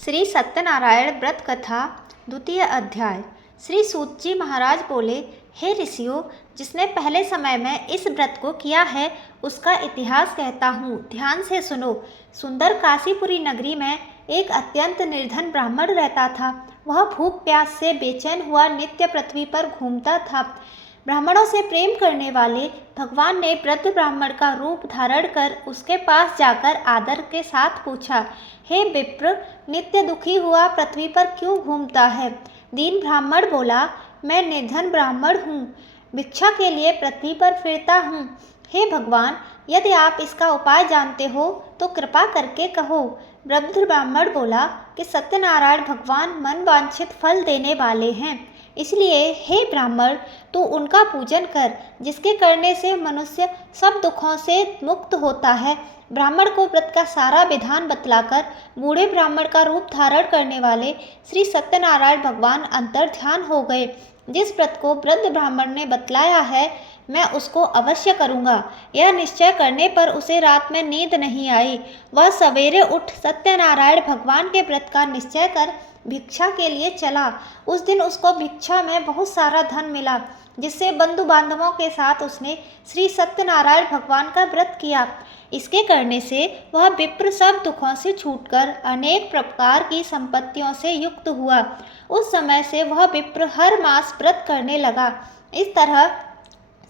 श्री सत्यनारायण व्रत कथा द्वितीय अध्याय। श्री सूत जी महाराज बोले, हे ऋषियों, जिसने पहले समय में इस व्रत को किया है उसका इतिहास कहता हूँ, ध्यान से सुनो। सुंदर काशीपुरी नगरी में एक अत्यंत निर्धन ब्राह्मण रहता था। वह भूख प्यास से बेचैन हुआ नित्य पृथ्वी पर घूमता था। ब्राह्मणों से प्रेम करने वाले भगवान ने वृद्ध ब्राह्मण का रूप धारण कर उसके पास जाकर आदर के साथ पूछा, हे विप्र, नित्य दुखी हुआ पृथ्वी पर क्यों घूमता है? दीन ब्राह्मण बोला, मैं निर्धन ब्राह्मण हूँ, भिक्षा के लिए पृथ्वी पर फिरता हूँ। हे भगवान, यदि आप इसका उपाय जानते हो तो कृपा करके कहो। वृद्ध ब्राह्मण बोला कि सत्यनारायण भगवान मन वांछित फल देने वाले हैं, इसलिए हे ब्राह्मण, तू उनका पूजन कर, जिसके करने से मनुष्य सब दुखों से मुक्त होता है। ब्राह्मण को व्रत का सारा विधान बतलाकर बूढ़े ब्राह्मण का रूप धारण करने वाले श्री सत्यनारायण भगवान अंतर ध्यान हो गए। जिस व्रत को वृद्ध ब्राह्मण ने बतलाया है, मैं उसको अवश्य करूँगा। यह निश्चय करने पर उसे रात में नींद नहीं आई। वह सवेरे उठ सत्यनारायण भगवान के व्रत का निश्चय कर भिक्षा के लिए चला। उस दिन उसको भिक्षा में बहुत सारा धन मिला, जिससे बंधु बांधवों के साथ उसने श्री सत्यनारायण भगवान का व्रत किया। इसके करने से वह विप्र सब दुखों से छूटकर अनेक प्रकार की संपत्तियों से युक्त हुआ। उस समय से वह विप्र हर मास व्रत करने लगा। इस तरह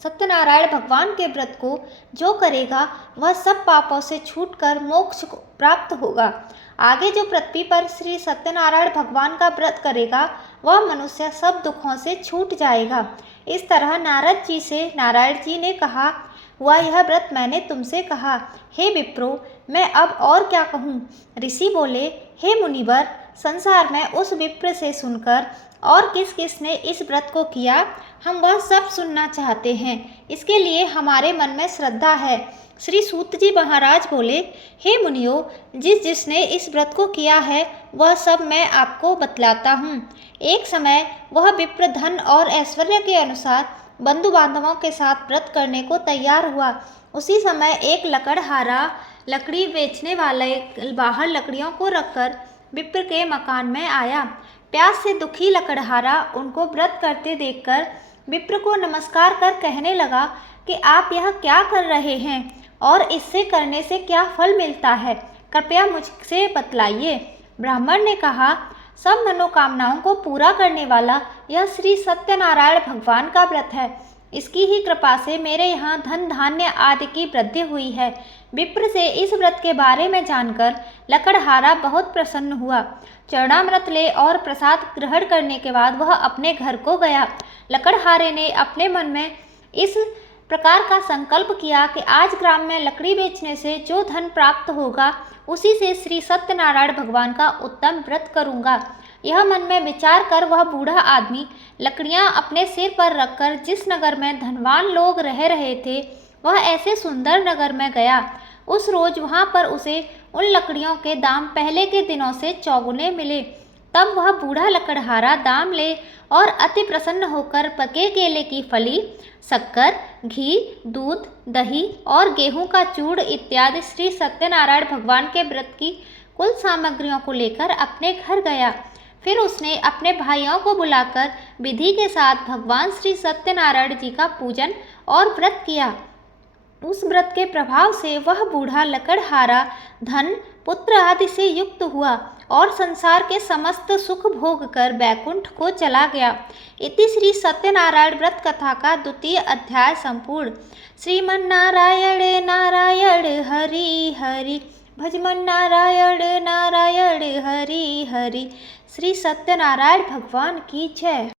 सत्यनारायण भगवान के व्रत को जो करेगा वह सब पापों से छूटकर मोक्ष को प्राप्त होगा। आगे जो पृथ्वी पर श्री सत्यनारायण भगवान का व्रत करेगा वह मनुष्य सब दुखों से छूट जाएगा। इस तरह नारद जी से नारायण जी ने कहा, हुआ यह व्रत मैंने तुमसे कहा। हे विप्रो, मैं अब और क्या कहूँ? ऋषि बोले, हे मुनिवर, संसार में उस विप्र से सुनकर और किस किस ने इस व्रत को किया, हम वह सब सुनना चाहते हैं। इसके लिए हमारे मन में श्रद्धा है। श्री सूत जी महाराज बोले, हे मुनियों, जिसने इस व्रत को किया है वह सब मैं आपको बतलाता हूँ। एक समय वह विप्र धन और ऐश्वर्य के अनुसार बंधु बांधवों के साथ व्रत करने को तैयार हुआ। उसी समय एक लकड़हारा लकड़ी बेचने वाले बाहर लकड़ियों को रखकर विप्र के मकान में आया। प्यास से दुखी लकड़हारा उनको व्रत करते देखकर विप्र को नमस्कार कर कहने लगा कि आप यह क्या कर रहे हैं और इससे करने से क्या फल मिलता है, कृपया मुझसे बतलाइए। ब्राह्मण ने कहा, सब मनोकामनाओं को पूरा करने वाला यह श्री सत्यनारायण भगवान का व्रत है। इसकी ही कृपा से मेरे यहाँ धन धान्य आदि की वृद्धि हुई है। विप्र से इस व्रत के बारे में जानकर लकड़हारा बहुत प्रसन्न हुआ। चरणामृत ले और प्रसाद ग्रहण करने के बाद वह अपने घर को गया। लकड़हारे ने अपने मन में इस प्रकार का संकल्प किया कि आज ग्राम में लकड़ी बेचने से जो धन प्राप्त होगा उसी से श्री सत्यनारायण भगवान का उत्तम व्रत करूँगा। यह मन में विचार कर वह बूढ़ा आदमी लकड़ियां अपने सिर पर रखकर जिस नगर में धनवान लोग रह रहे थे वह ऐसे सुंदर नगर में गया। उस रोज वहां पर उसे उन लकड़ियों के दाम पहले के दिनों से चौगुने मिले। तब वह बूढ़ा लकड़हारा दाम ले और अति प्रसन्न होकर पके केले की फली, शक्कर, घी, दूध, दही और गेहूं का चूड़ इत्यादि श्री सत्यनारायण भगवान के व्रत की कुल सामग्रियों को लेकर अपने घर गया। फिर उसने अपने भाइयों को बुलाकर विधि के साथ भगवान श्री सत्यनारायण जी का पूजन और व्रत किया। उस व्रत के प्रभाव से वह बूढ़ा लकड़हारा धन, पुत्र आदि से युक्त हुआ और संसार के समस्त सुख भोग कर बैकुंठ को चला गया। इति श्री सत्यनारायण व्रत कथा का द्वितीय अध्याय संपूर्ण। श्रीमन्नारायण नारायण हरि हरि, भजमन नारायण नारायण हरि हरि। श्री सत्यनारायण भगवान की जय।